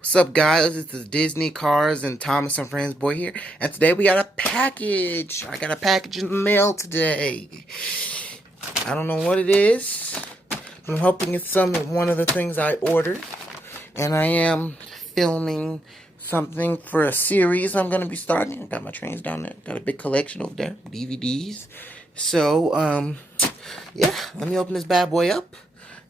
What's up, guys? It's the Disney Cars and Thomas and Friends boy here, and today we got a package. I got a package in the mail today. I don't know what it is. I'm hoping it's one of the things I ordered, and I am filming something for a series I'm gonna be starting. I got my trains down there. Got a big collection over there, DVDs. So, yeah, let me open this bad boy up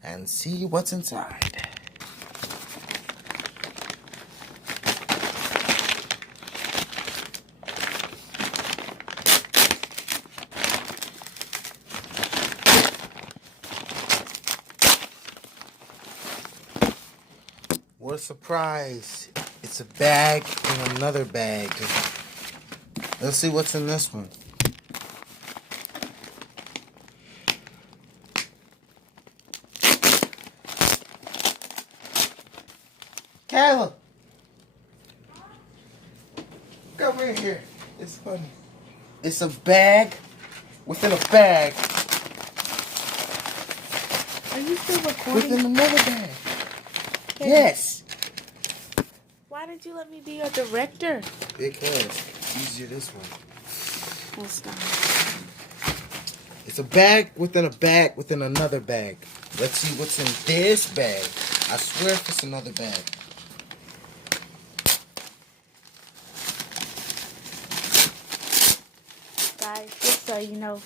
and see what's inside. What a surprise. It's a bag in another bag. Let's see what's in this one. Kayla! Come in here. It's funny. It's a bag within a bag. Are you still recording? Within another bag. Hey. Yes. Why did you let me be your director? Because it's easier this way. Well, stop. It's a bag within another bag. Let's see what's in this bag. I swear if it's another bag. Guys, just so you know,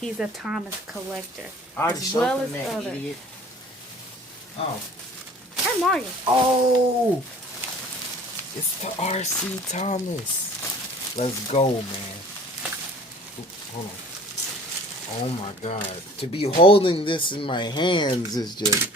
he's a Thomas collector. I already as showed well them as that, other. idiot. Oh. Hey, Mario. Oh! It's the R.C. Thomas. Let's go, man. Ooh, hold on. Oh my God. To be holding this in my hands is just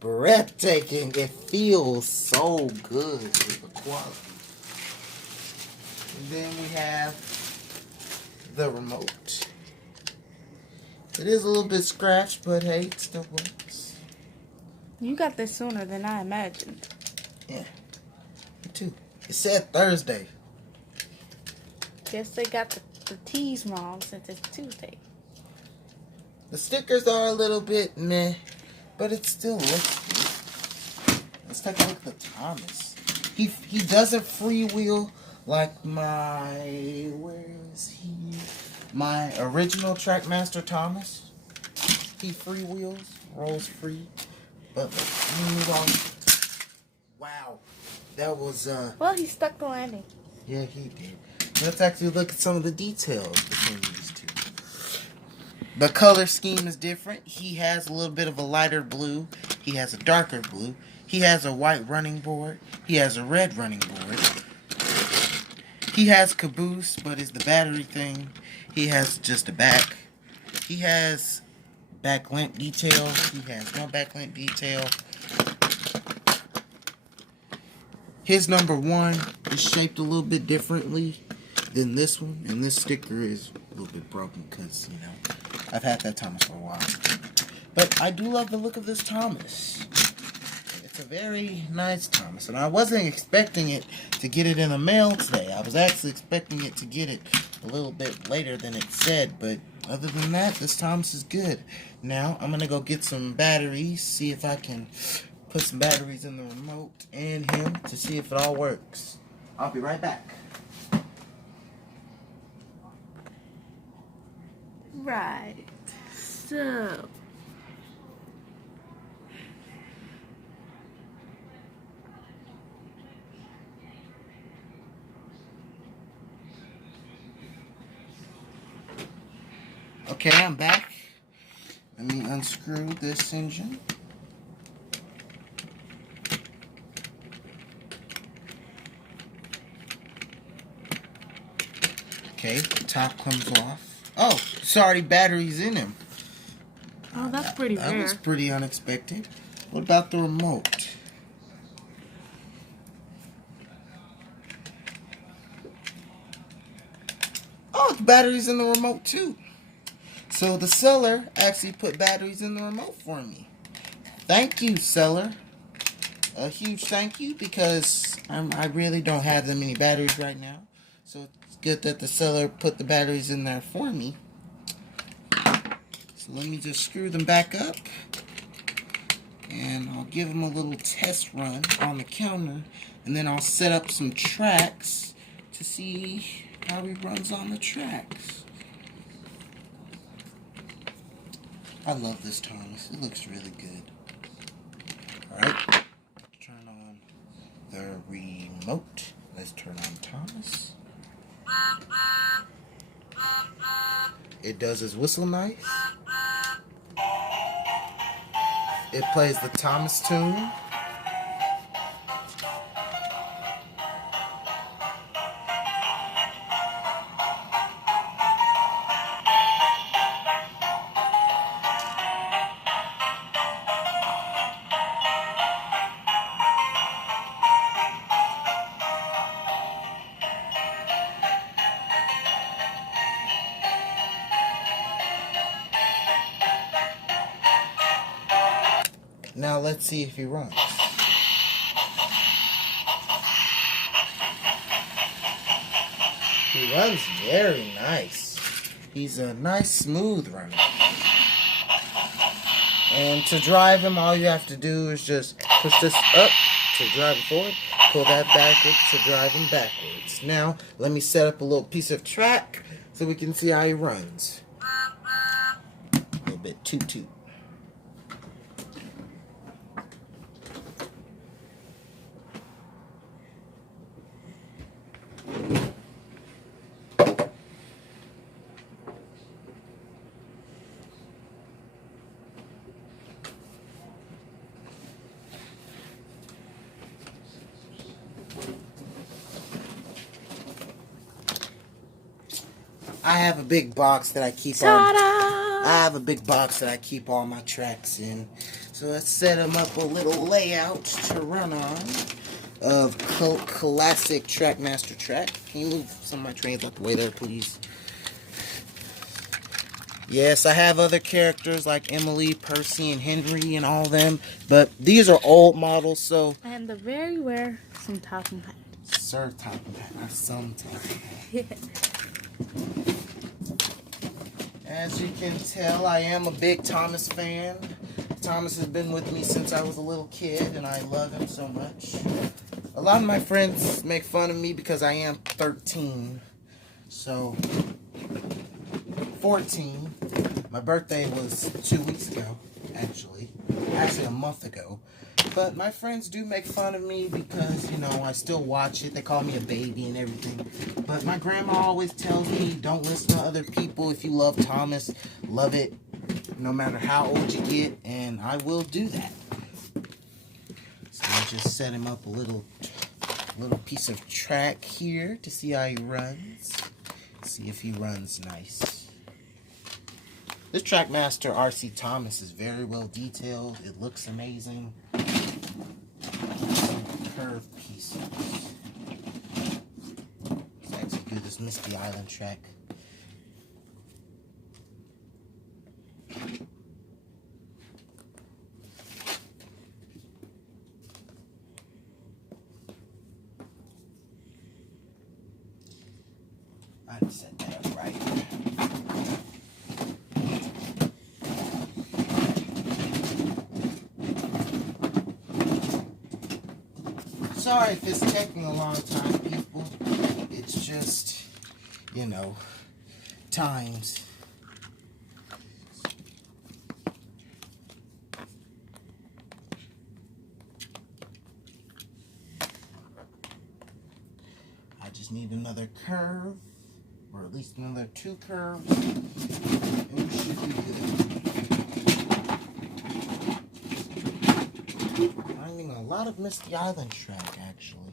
breathtaking. It feels so good with the quality. And then we have the remote. It is a little bit scratched, but hey, it still works. You got this sooner than I imagined. Yeah, me too. It said Thursday. Guess they got the T's wrong since it's Tuesday. The stickers are a little bit meh, but it still looks good. Let's take a look at the Thomas. He doesn't freewheel like where is he? My original Trackmaster Thomas. He freewheels, rolls free. But let me move on. Wow, that was Well, he stuck the landing. yeah, he did. Let's actually look at some of the details between these two. The color scheme is different. He has a little bit of a lighter blue. He has a darker blue. He has a white running board. He has a red running board. He has caboose, but it's the battery thing. He has just a back. He has back lamp detail. He has no back lamp detail. His number 1 is shaped a little bit differently than this one, and this sticker is a little bit broken because, you know, I've had that Thomas for a while. But I do love the look of this Thomas. It's a very nice Thomas, and I wasn't expecting it to get it in the mail today. I was actually expecting it to get it a little bit later than it said, but other than that, this Thomas is good. Now, I'm going to go get some batteries, see if I can put some batteries in the remote and him to see if it all works. I'll be right back. Right. So. Okay, I'm back. Let me unscrew this engine. Okay, the top comes off. Oh, it's already batteries in him. Oh, that's pretty That rare. was pretty unexpected. What about the remote? Oh, the batteries in the remote too. So the seller actually put batteries in the remote for me. Thank you, seller. A huge thank you because I really don't have that many batteries right now. So it's good that the seller put the batteries in there for me. So let me just screw them back up. And I'll give him a little test run on the counter, and then I'll set up some tracks to see how he runs on the tracks. I love this Thomas. It looks really good. Alright, turn on the remote. Let's turn on Thomas. It does his whistle nice. It plays the Thomas tune. Now let's see if he runs. He runs very nice. He's a nice smooth runner. And to drive him, all you have to do is just push this up to drive him forward, pull that backwards to drive him backwards. Now, let me set up a little piece of track so we can see how he runs. A little bit toot-toot. I have a big box that I keep all my tracks in. So let's set them up a little layout to run on of classic Trackmaster track. Can you move some of my trains out the way there, please? Yes, I have other characters like Emily, Percy, and Henry and all them, but these are old models, so... And the very rare some Talking Hat. Sir Talking Hat, not some Talking Hat. As you can tell, I am a big Thomas fan. Thomas has been with me since I was a little kid, and I love him so much. A lot of my friends make fun of me because I am 13. So, 14. My birthday was 2 weeks ago, actually a month ago. But my friends do make fun of me because, you know, I still watch it. They call me a baby and everything. But my grandma always tells me, don't listen to other people. If you love Thomas, love it no matter how old you get. And I will do that. So I just set him up a little piece of track here to see how he runs. See if he runs nice. This Trackmaster RC Thomas is very well detailed. It looks amazing. Curve pieces. Let's actually do this Misty Island track. I'd set that up right. Sorry if it's taking a long time, people. It's just, you know, times. I just need another curve, or at least another 2 curves, and we should be good. Finding a lot of Misty Island track, actually.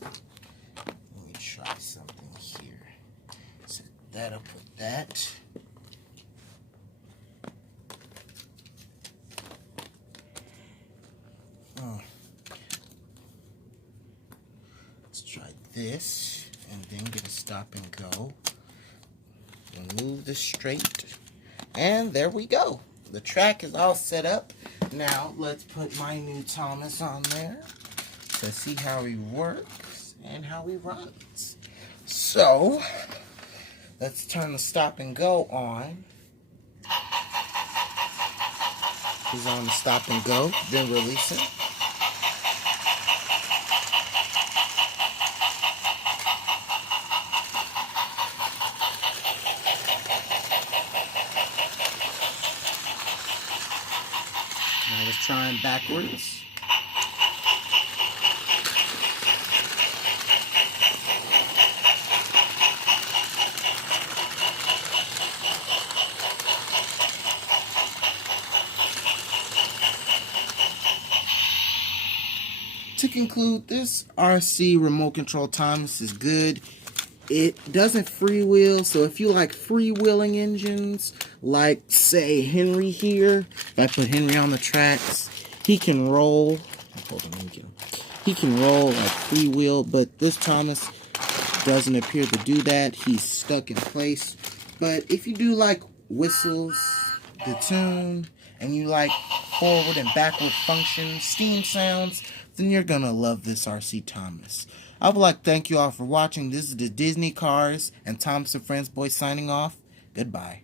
Let me try something here. Set that up with that. Let's try this, and then get a stop and go. Remove this straight, and there we go. The track is all set up. Now, let's put my new Thomas on there to see how he works and how he runs. So, let's turn the stop and go on. is on stop and go, then release it. Now let's try them backwards. To conclude, this RC remote control Thomas is good. It doesn't freewheel, so if you like freewheeling engines, like say Henry here, if I put Henry on the tracks, he can roll. Hold on, let me get him. He can roll like freewheel, but this Thomas doesn't appear to do that. He's stuck in place. But if you do like whistles, the tune, and you like forward and backward function, steam sounds, then you're gonna love this RC Thomas. I would like to thank you all for watching. This is the Disney Cars and Thomas and Friends Boy signing off. Goodbye.